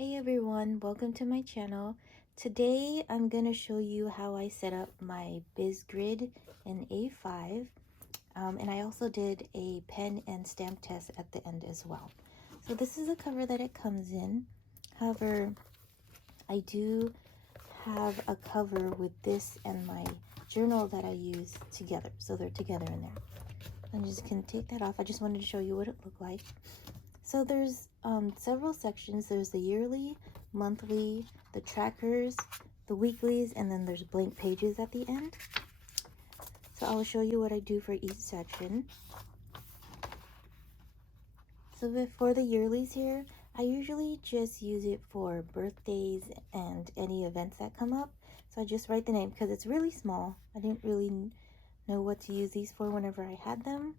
Hey everyone, welcome to my channel. Today I'm going to show you how I set up my BizGrid in A5, and I also did a pen and stamp test at the end as well. So this is the cover that it comes in. However, I do have a cover with this and my journal that I use together, so they're together in there. I'm just going to take that off. I just wanted to show you what it looked like. So there's several sections. There's the yearly, monthly, the trackers, the weeklies, and then there's blank pages at the end. So I'll show you what I do for each section. So for the yearlies here, I usually just use it for birthdays and any events that come up. So I just write the name because it's really small. I didn't really know what to use these for whenever I had them.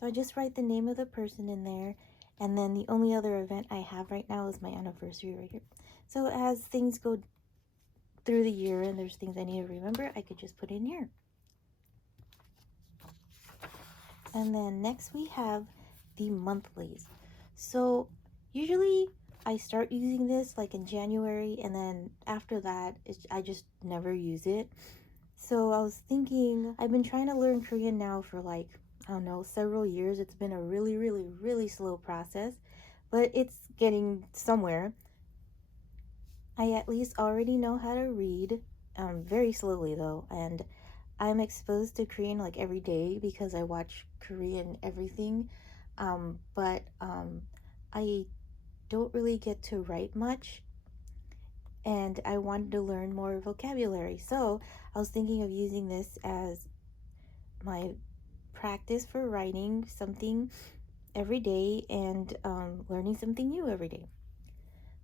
So I just write the name of the person in there. And then the only other event I have right now is my anniversary right here. So as things go through the year and there's things I need to remember, I could just put in here. And then next we have the monthlies. So usually I start using this like in January, and then after that I just never use it. So I was thinking, I've been trying to learn Korean now for like, I don't know, several years. It's been a really slow process, but it's getting somewhere. I at least already know how to read, very slowly though, and I'm exposed to Korean like every day because I watch Korean everything, but I don't really get to write much, and I wanted to learn more vocabulary. So I was thinking of using this as my practice for writing something every day and learning something new every day.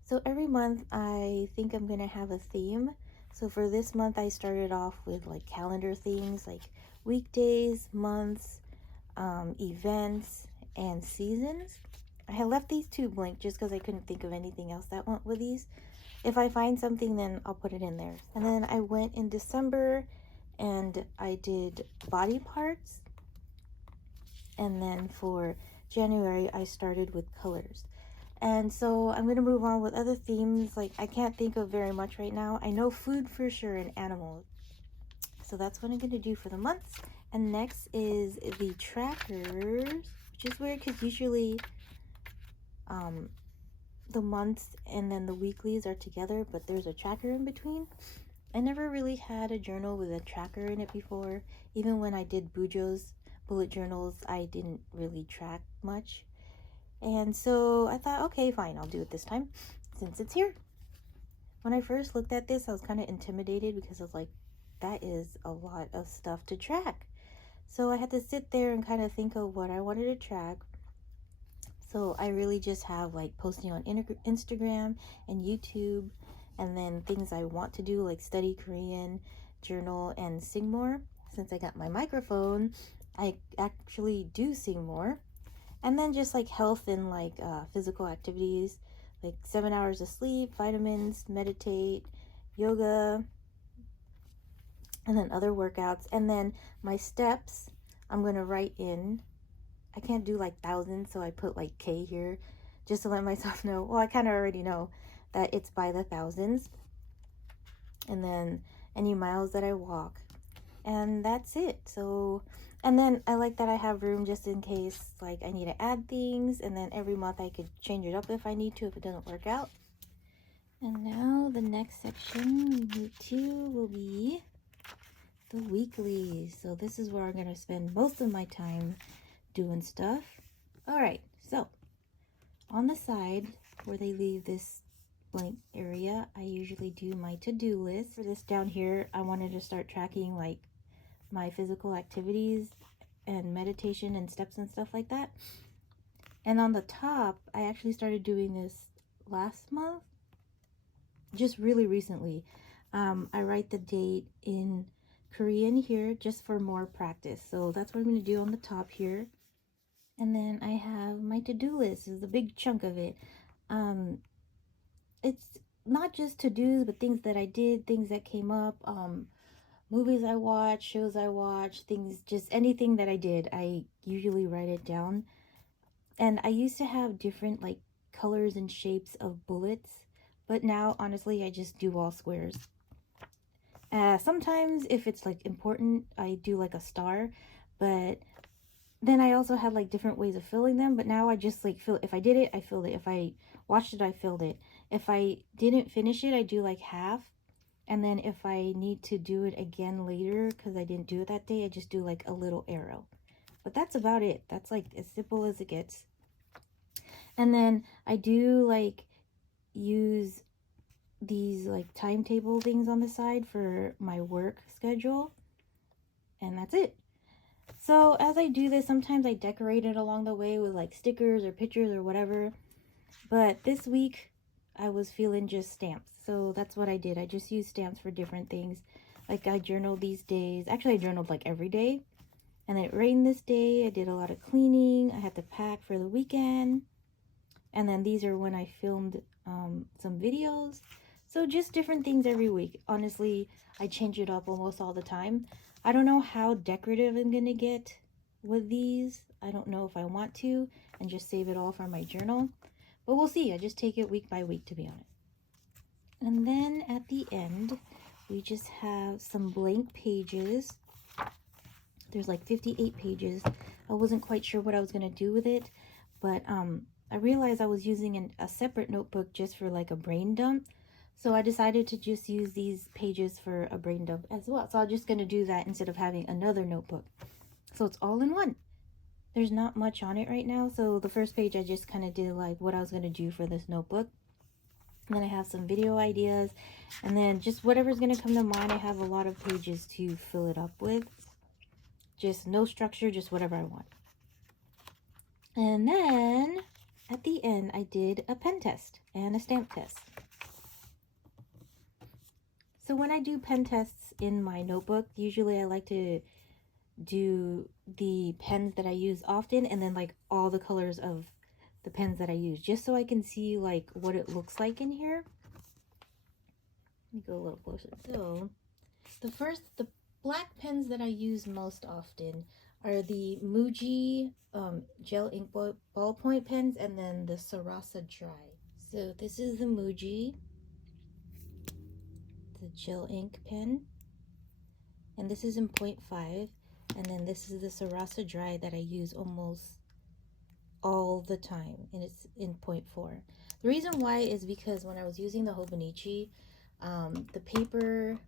So every month I think I'm gonna have a theme. So for this month I started off with like calendar things like weekdays, months, events, and seasons. I had left these two blank just because I couldn't think of anything else that went with these. If I find something, then I'll put it in there. And then I went in December and I did body parts. And then for January, I started with colors. And so I'm going to move on with other themes. Like I can't think of very much right now. I know food for sure and animals. So that's what I'm going to do for the months. And next is the trackers, which is weird because usually the months and then the weeklies are together, but there's a tracker in between. I never really had a journal with a tracker in it before. Even when I did Bujo's bullet journals, I didn't really track much. And so I thought, okay, fine, I'll do it this time since it's here. When I first looked at this, I was kind of intimidated because I was like, that is a lot of stuff to track. So I had to sit there and kind of think of what I wanted to track. So I really just have like posting on Instagram and YouTube, and then things I want to do like study Korean, journal, and sing more. Since I got my microphone, I actually do sing more. And then just like health and like physical activities, like 7 hours of sleep, vitamins, meditate, yoga, and then other workouts. And then my steps, I'm going to write in. I can't do like thousands, so I put like K here just to let myself know. Well, I kind of already know that it's by the thousands. And then any miles that I walk. And that's it. So, and then I like that I have room just in case like I need to add things, and then every month I could change it up if I need to, if it doesn't work out. And now the next section we move to will be the weeklies. So this is where I'm going to spend most of my time doing stuff. All right, so on the side where they leave this blank area, I usually do my to-do list. For this down here, I wanted to start tracking like my physical activities and meditation and steps and stuff like that. And on the top, I actually started doing this last month, just really recently. I write the date in Korean here just for more practice. So that's what I'm going to do on the top here. And then I have my to-do list. This is a big chunk of it. It's not just to-dos, but things that I did, things that came up, movies I watched, shows I watched, things, just anything that I did, I usually write it down. And I used to have different like colors and shapes of bullets, but now honestly I just do all squares. Sometimes if it's like important, I do like a star, but then I also had like different ways of filling them. But now I just like fill, if I did it, I filled it. If I watched it, I filled it. If I didn't finish it, I do like half. And then if I need to do it again later because I didn't do it that day, I just do like a little arrow. But that's about it. That's like as simple as it gets. And then I do like use these like timetable things on the side for my work schedule. And that's it. So as I do this, sometimes I decorate it along the way with like stickers or pictures or whatever. But this week I was feeling just stamps. So that's what I did. I just used stamps for different things. Like I journaled these days. Actually, I journaled like every day. And it rained this day. I did a lot of cleaning. I had to pack for the weekend. And then these are when I filmed some videos. So just different things every week. Honestly, I change it up almost all the time. I don't know how decorative I'm going to get with these. I don't know if I want to and just save it all for my journal. But we'll see. I just take it week by week, to be honest. And then at the end, we just have some blank pages. There's like 58 pages. I wasn't quite sure what I was going to do with it. But I realized I was using a separate notebook just for like a brain dump. So I decided to just use these pages for a brain dump as well. So I'm just going to do that instead of having another notebook. So it's all in one. There's not much on it right now. So the first page I just kind of did like what I was going to do for this notebook. And then I have some video ideas. And then just whatever's going to come to mind. I have a lot of pages to fill it up with. Just no structure, just whatever I want. And then at the end I did a pen test and a stamp test. So when I do pen tests in my notebook, usually I like to do the pens that I use often and then like all the colors of the pens that I use, just so I can see like what it looks like in here. Let me go a little closer. So the black pens that I use most often are the Muji Gel ink ballpoint pens and then the Sarasa Dry. So this is the Muji, the gel ink pen, and this is in 0.5, and then this is the Sarasa Dry that I use almost all the time, and it's in 0.4. The reason why is because when I was using the Hobonichi, the paper,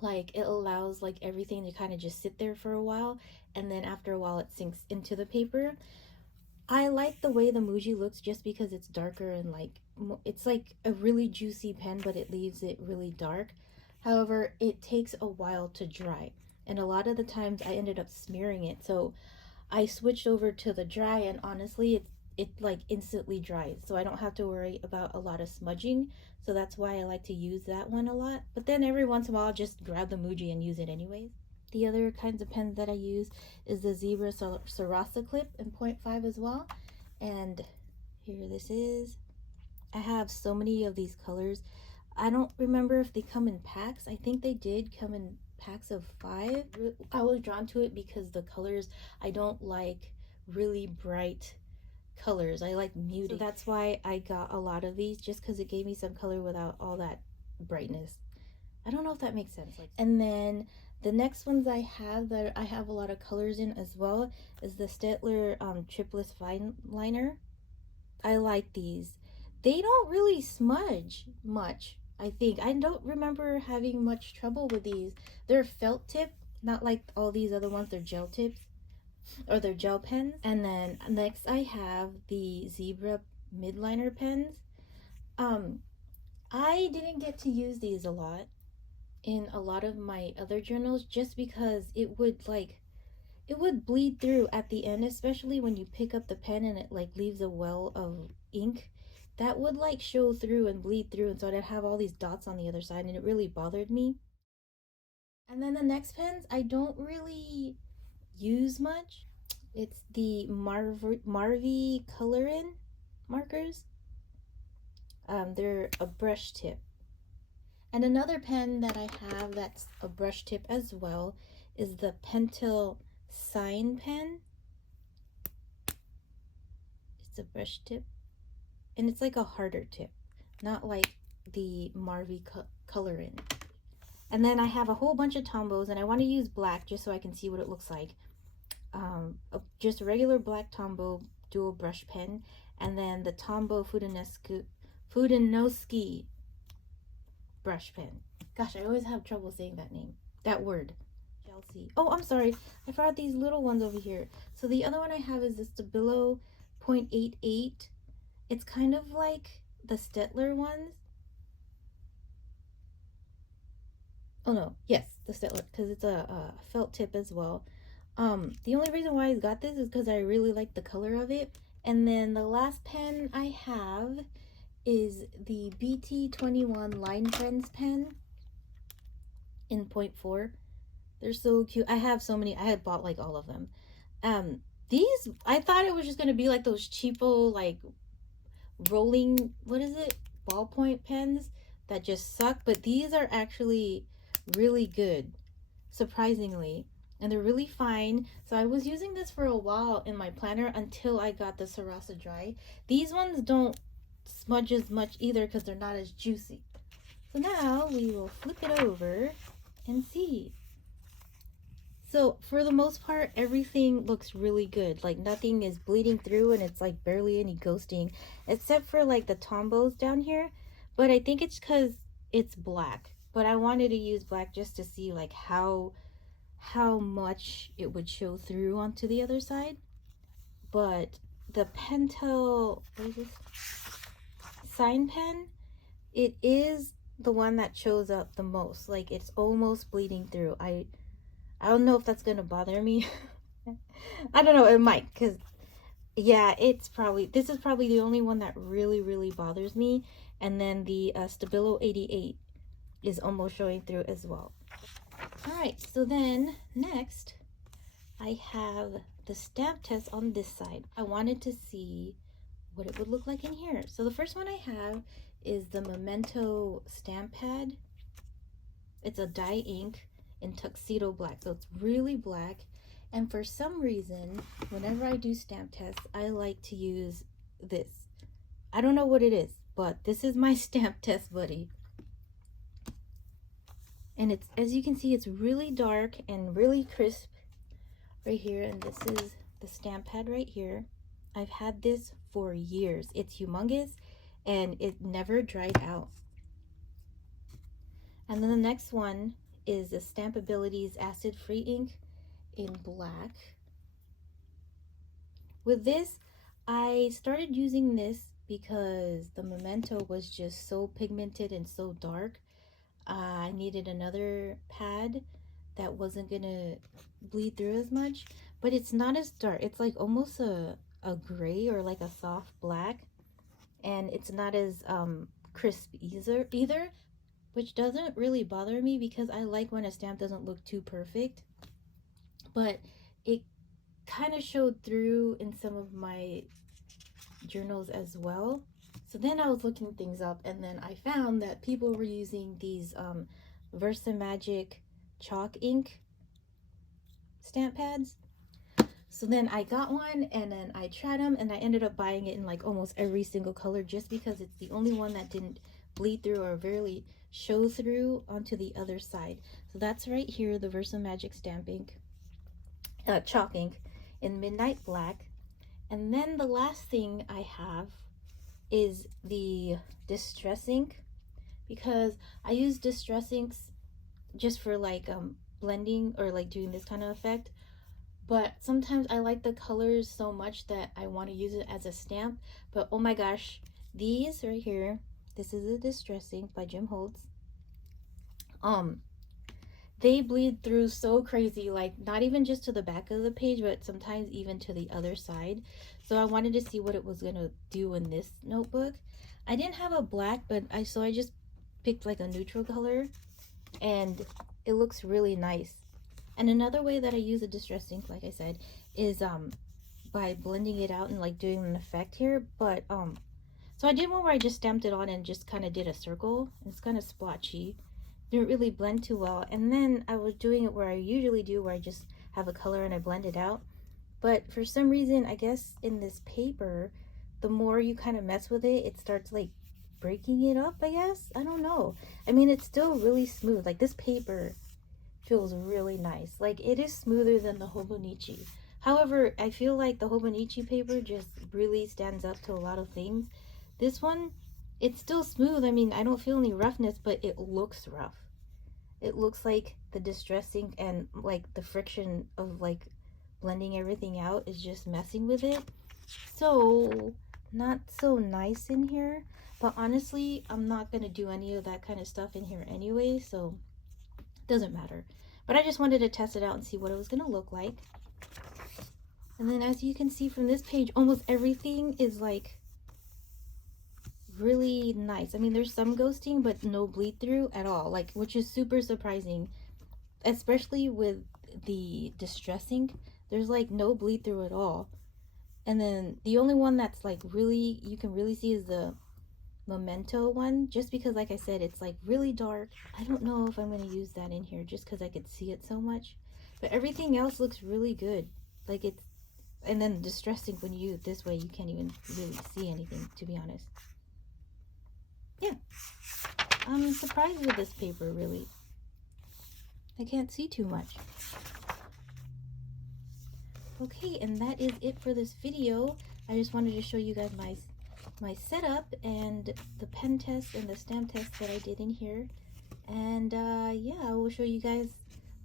like it allows like everything to kind of just sit there for a while, and then after a while it sinks into the paper. I like the way the Muji looks just because it's darker and like it's like a really juicy pen, but it leaves it really dark. However, it takes a while to dry, and a lot of the times I ended up smearing it. So I switched over to the dry, and honestly it like instantly dries, so I don't have to worry about a lot of smudging. So that's why I like to use that one a lot. But then every once in a while I'll just grab the Muji and use it anyways. The other kinds of pens that I use is the Zebra Sarasa Clip in 0.5 as well. And here this is. I have so many of these colors. I don't remember if they come in packs. I think they did come in packs of 5. I was drawn to it because the colors, I don't like really bright colors. I like muted. So that's why I got a lot of these, just because it gave me some color without all that brightness. I don't know if that makes sense. And then the next ones I have that I have a lot of colors in as well is the Staedtler Triplus Fineliner. I like these. They don't really smudge much, I think. I don't remember having much trouble with these. They're felt tip, not like all these other ones. They're gel tips, or they're gel pens. And then next I have the Zebra Midliner pens. I didn't get to use these a lot in a lot of my other journals just because it would bleed through at the end, especially when you pick up the pen and it like leaves a well of ink. That would like show through and bleed through, and so I'd have all these dots on the other side, and it really bothered me. And then the next pens I don't really use much. It's the Marvey Color In markers. They're a brush tip. And another pen that I have that's a brush tip as well is the Pentel Sign pen. It's a brush tip, and it's like a harder tip. not like the Marvey Color In. And then I have a whole bunch of Tombows, and I want to use black just so I can see what it looks like. Just a regular black Tombow dual brush pen, and then the Tombow Fudenoske brush pen. Gosh, I always have trouble saying that word. Chelsea. Oh, I'm sorry. I forgot these little ones over here. So the other one I have is the Stabilo Point 88. It's kind of like the Staedtler ones. Oh no, yes, the Staedtler, because it's a felt tip as well. The only reason why I got this is because I really like the color of it. And then the last pen I have is the BT21 Line Friends pen in 0.4. They're so cute. I have so many. I had bought like all of them. These, I thought it was just going to be like those cheapo, like rolling, what is it? Ballpoint pens that just suck. But these are actually really good, surprisingly. And they're really fine. So I was using this for a while in my planner until I got the Sarasa Dry. These ones don't smudge as much either because they're not as juicy. So now we will flip it over and see. So for the most part, everything looks really good. Like nothing is bleeding through, and it's like barely any ghosting, except for like the Tombows down here. But I think it's because it's black. But I wanted to use black just to see like how much it would show through onto the other side. But the Pentel, what is this? Sign pen, it is the one that shows up the most. Like it's almost bleeding through. I don't know if that's gonna bother me. I don't know, it might, because yeah, this is probably the only one that really bothers me. And then the Stabilo 88 is almost showing through as well. Alright, so then next I have the stamp test on this side. I wanted to see what it would look like in here. So the first one I have is the Memento stamp pad. It's a dye ink in Tuxedo black, so it's really black. And for some reason, whenever I do stamp tests, I like to use this. I don't know what it is, but this is my stamp test buddy. And it's, as you can see, it's really dark and really crisp right here. And this is the stamp pad right here. I've had this for years. It's humongous and it never dried out. And then the next one is the Stampabilities acid free ink in black. With this, I started using this because the Memento was just so pigmented and so dark. I needed another pad that wasn't gonna bleed through as much, but it's not as dark. It's like almost a gray or like a soft black, and it's not as crisp either, which doesn't really bother me because I like when a stamp doesn't look too perfect. But it kind of showed through in some of my journals as well. So then I was looking things up, and then I found that people were using these VersaMagic chalk ink stamp pads. So then I got one, and then I tried them, and I ended up buying it in like almost every single color just because it's the only one that didn't bleed through or barely show through onto the other side. So that's right here, the VersaMagic stamp ink, chalk ink in Midnight Black. And then the last thing I have is the distress ink, because I use distress inks just for like blending or like doing this kind of effect, but sometimes I like the colors so much that I want to use it as a stamp. But oh my gosh, these right here, this is a distress ink by Jim Holtz. They bleed through so crazy, like not even just to the back of the page, but sometimes even to the other side. So I wanted to see what it was gonna do in this notebook. I didn't have a black, but I just picked like a neutral color, and it looks really nice. And another way that I use a distress ink, like I said, is by blending it out and like doing an effect here. But so I did one where I just stamped it on and just kind of did a circle. It's kind of splotchy, didn't really blend too well. And then I was doing it where I usually do, where I just have a color and I blend it out. But for some reason, I guess in this paper, the more you kind of mess with it, it starts like breaking it up, I guess. I don't know. I mean, it's still really smooth. Like, this paper feels really nice. Like, it is smoother than the Hobonichi. However, I feel like the Hobonichi paper just really stands up to a lot of things. This one, it's still smooth. I mean, I don't feel any roughness, but it looks rough. It looks like the distressing and like the friction of like blending everything out is just messing with it. So, not so nice in here. But honestly, I'm not going to do any of that kind of stuff in here anyway, so it doesn't matter. But I just wanted to test it out and see what it was going to look like. And then as you can see from this page, almost everything is like really nice. I mean, there's some ghosting, but no bleed through at all, like, which is super surprising, especially with the distressing. There's like no bleed through at all. And then the only one that's like really, you can really see is the Memento one, just because, like I said, it's like really dark. I don't know if I'm going to use that in here just because I could see it so much. But everything else looks really good. Like, it's, and then distressing, when you use it this way, you can't even really see anything, to be honest. Yeah. I'm surprised with this paper, really. I can't see too much. Okay, and that is it for this video. I just wanted to show you guys my setup and the pen test and the stamp test that I did in here. And yeah, I will show you guys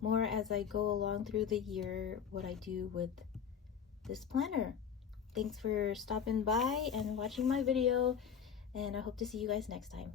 more as I go along through the year what I do with this planner. Thanks for stopping by and watching my video, and I hope to see you guys next time.